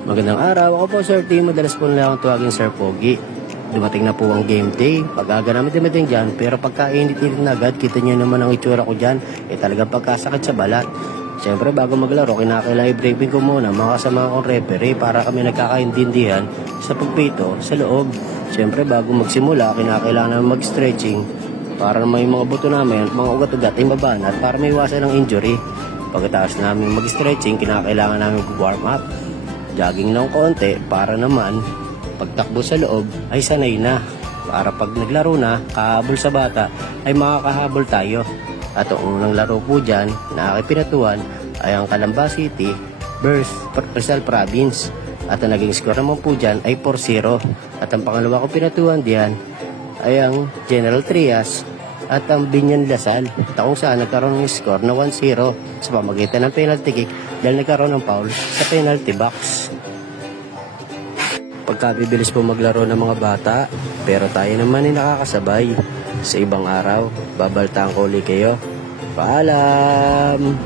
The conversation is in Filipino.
Magandang araw, ako po Sir T. Madalas po nila akong tuwagin Sir Pogi. Dumating na po ang game day. Pag-aga namin dumating dyan, pero pagkainit-init na agad, kita nyo naman ang itsura ko dyan. Talagang pagkasakit sa balat. Siyempre, bago maglaro, kinakailangan i-briefing ko muna mga kasama kong referee para kami nagkakaintindihan sa pagpito sa loob. Siyempre, bago magsimula, kinakailangan namin mag-stretching para may mga buto namin, mga ugat-ugat ay mabanat para may iwasan ng injury. Pagkatapos namin mag-stretching, kinakailangan namin warm up. Jogging ng konti para naman pagtakbo sa loob ay sanay na. Para pag naglaro na, kahabol sa bata, ay makakahabol tayo. At ang unang laro po dyan na aking pinatuan ay ang Calamba City versus Rizal Province. At ang naging score naman po dyan ay 4-0. At ang pangalawa kong pinatuan diyan ay ang General Trias at ang Binyan Lasal. At kung saan nagkaroon ng score na 1-0 sa pamagitan ng penalty kick dahil nagkaroon ng foul sa penalty box. Pagkabibilis po maglaro ng mga bata, pero tayo naman ay nakakasabay. Sa ibang araw, babaltaan ko ulit kayo. Paalam!